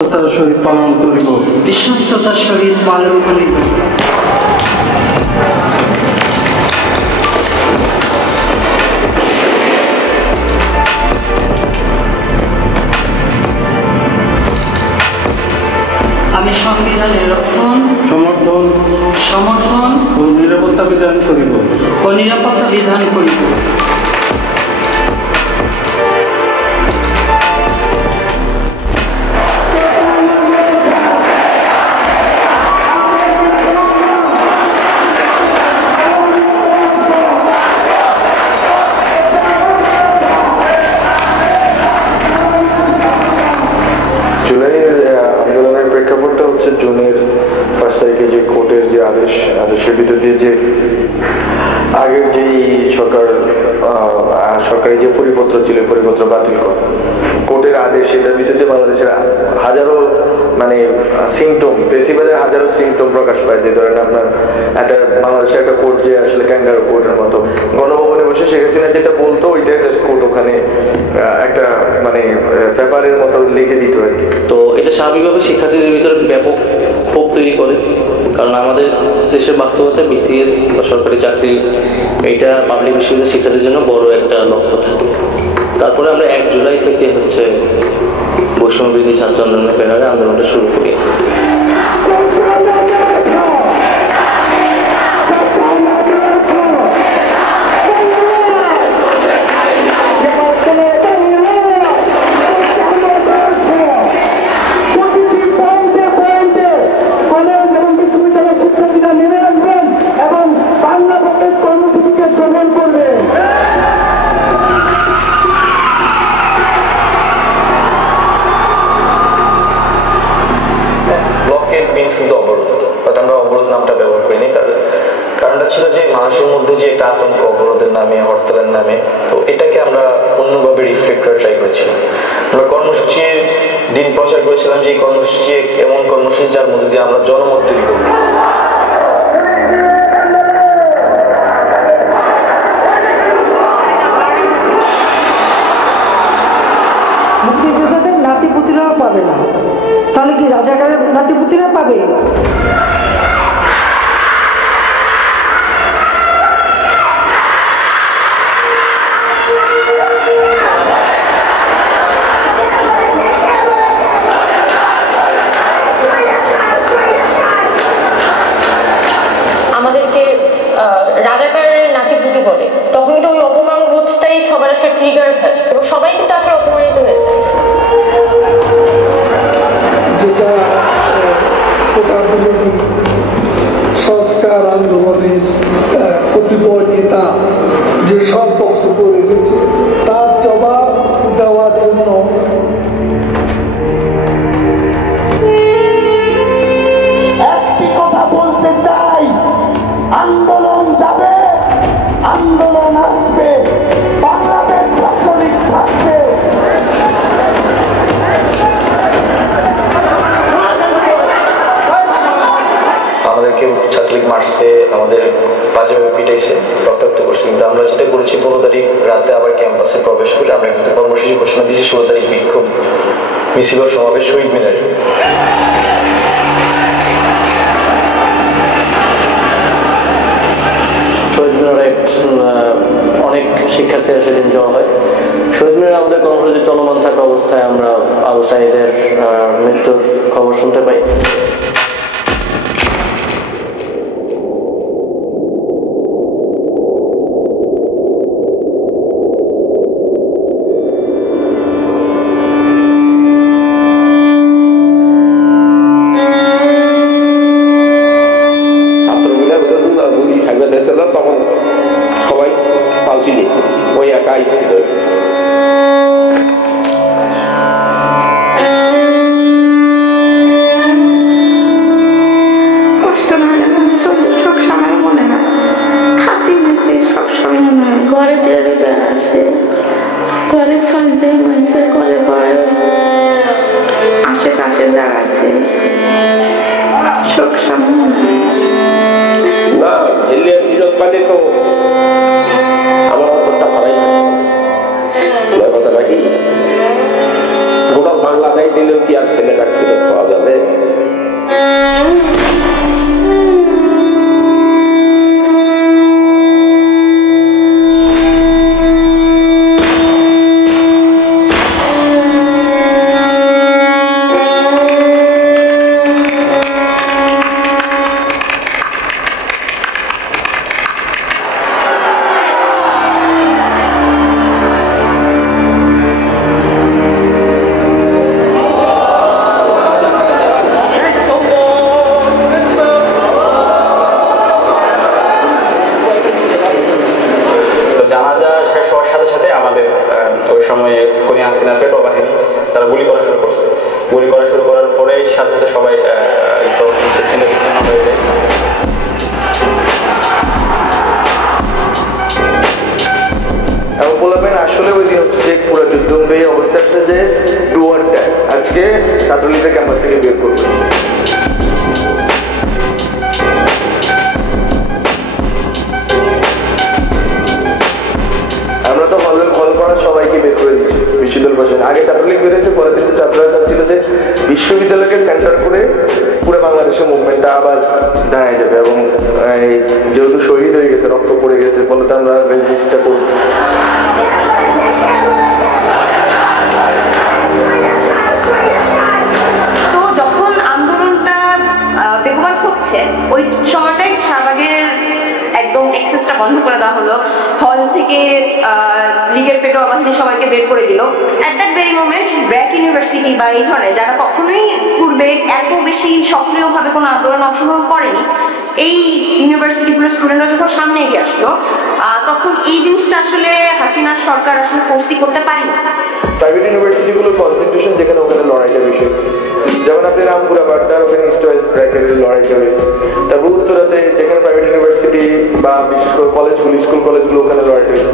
সহিত পালন করিব, বিশ্বস্ততার সহিত পালন করিব। আমি সংবিধানের রক্ষণ, সমর্থন ও নিরাপত্তা বিধান করিব। জুনের 5 তারিখে যে কোর্টের যে আদেশের ভিতর দিয়ে যে আগের যেই সরকারি যে পরিপত্র ছিল পরিপত্র বাতিল করা, কোর্টের আদেশ, এটার ভিতরে বাংলাদেশের হাজারো সিমটম, বেশিরভাগের হাজারো সিমটম প্রকাশ পায়। যে ধরেন আপনার একটা বাংলাদেশের একটা কোর্ট যে আসলে ক্যাঙ্গারু কোর্টের মতো, গণভবনে বসে শেখ হাসিনা যেটা বলতো ওইটাই কোর্ট ওখানে একটা পেপারের মতো লিখে দিত আর কি। তো এটা স্বাভাবিকভাবে শিক্ষার্থীদের ভিতরে ব্যাপক ক্ষোভ তৈরি করে, কারণ আমাদের দেশের বাস্তবতা বিসিএস বা সরকারি চাকরি এটা পাবলিক বিশ্ববিদ্যালয়ের শিক্ষার্থীর জন্য বড় একটা লক্ষ্য থাকে। তারপরে আমরা 1 জুলাই থেকে বৈষম্য বিরোধী ছাত্র আন্দোলনের ব্যানারে আন্দোলনটা শুরু করি। কারণটা ছিল যে মানুষের মধ্যে যে একটা আতঙ্ক অবরোধের নামে, হরতালের নামে, তো এটাকে আমরা অন্যভাবে রিফ্লেক্ট করার ট্রাই করেছিলাম। আমরা কর্মসূচির দিন প্রচার করেছিলাম যে এই কর্মসূচি এমন কর্মসূচি যার মধ্যে দিয়ে আমরা জনমত তৈরি করব। মুক্তিযোদ্ধাদের নাতিপুতিরাও পাবে না, তাহলে কি রাজাকারের নাতিপুতিরা পাবে? আমাদেরকে রাজাকারের নাতিপুতি বলে, তখন তো ওই অপমান বোধটাই সবার আসলে ট্রিগার হয় এবং সবাই কিন্তু আসলে অপমানিত হয়েছে। যেটা কোটা বিরোধী সংস্কার আন্দোলনের কতিপয় নেতা যেসব বক্তব্য রেখেছে তার জবাব দেওয়ার জন্য একটি কথা বলতে চাই, আন্দোলন যাবে, আন্দোলন আসবে, বাংলাদেশ ছাত্রলীগ থাকবে। আমাদেরকে ছাত্রলীগ মারছে, আমাদের বাজেভাবে পিটাইছে, রক্তাক্ত করছে, কিন্তু আমরা যেটা করেছি 15 তারিখ রাতে আবার ক্যাম্পাসে প্রবেশ করে আমরা কিন্তু কর্মসূচি ঘোষণা দিয়েছি 16 তারিখ বিক্ষোভ মিছিল সমাবেশ শহীদ মিনারে। শহীদ মিনারে অনেক শিক্ষার্থীরা সেদিন জড়ো হয়। শহীদ মিনারে আমাদের কর্মসূচি চলমান থাকা অবস্থায় আমরা আবু সাঈদের মৃত্যুর খবর শুনতে পাই। তখন সবাই পালসি দিয়েছে, ওই একাই ছিল। কষ্ট না হলে সব সময় মনে হয়, খাতি নিতে সবসময় মনে হয়। ঘরে দেড়ে বেড়া আছে, ঘরে সন্দেহ মানুষের ঘরে ঘরে আশেপাশে যারা আছে সব সময় মনে হয় না ঝিলিয়ে বিরোধ পালে তো আমার অতটা ভালোই থাকে কথা নাকি। গোটা বাংলাদেশ দিলেও কি আর ছেলে রাখতে সবাই সাথে সবাই একদম ছিন্ন বিচ্ছিন্ন হয়ে যায়। এবং বলবেন আসলে ওই দিন হচ্ছে যে পুরো যুদ্ধ অবস্থা হচ্ছে যে ডু অর ডাই, আজকে ছাত্রলীগের ক্যাম্পাস থেকে বের করবে। আমরা তো হল করা সবাইকে বের করে দিচ্ছি বিশ্ববিদ্যালয় প্রশাসন। আগে ছাত্রলীগ বেরিয়েছে, পরে কিন্তু ছাত্ররা চাচ্ছিল যে বিশ্ববিদ্যালয়কে সেন্টার করে পুরো বাংলাদেশের মুভমেন্টটা আবার দাঁড়ায় যাবে, এবং যেহেতু শহীদ হয়ে গেছে, রক্ত পড়ে গেছে, ফলে তো আমরা রেজিস্টটা করব। তো যখন আন্দোলনটা বেগবান হচ্ছে ওই সময়টাই শাহবাগের একদম অ্যাক্সেসটা বন্ধ করে দেওয়া হলো, হল থেকে লীগের পেটো বাহিনী সবাইকে বের করে দিল। At that very moment BRAC university বা এই ধরনের যারা কখনোই পূর্বে এত বেশি সক্রিয়ভাবে কোনো আন্দোলনে অংশগ্রহণ করেনি, এই ইউনিভার্সিটিগুলোর স্টুডেন্টরা যখন সামনে এগিয়ে আসলো, তখন এই জিনিসটা আসলে হাসিনার সরকার আসলে ফোর্সই করতে পারেনি। প্রাইভেট ইউনিভার্সিটিগুলোর কনসেন্ট্রেশন যেখানে ওখানে লড়াইটা বেশি হচ্ছে, যেমন আপনি রামপুরা বাড্ডার ওখানে ইস্ট ওয়েস্ট ব্র্যাকের লড়াইটা হয়েছে, তারপর উত্তরাতে যেখানে প্রাইভেট ইউনিভার্সিটি বা বিশেষ করে কলেজগুলো, স্কুল কলেজগুলো, ওখানে লড়াইটা হয়েছে।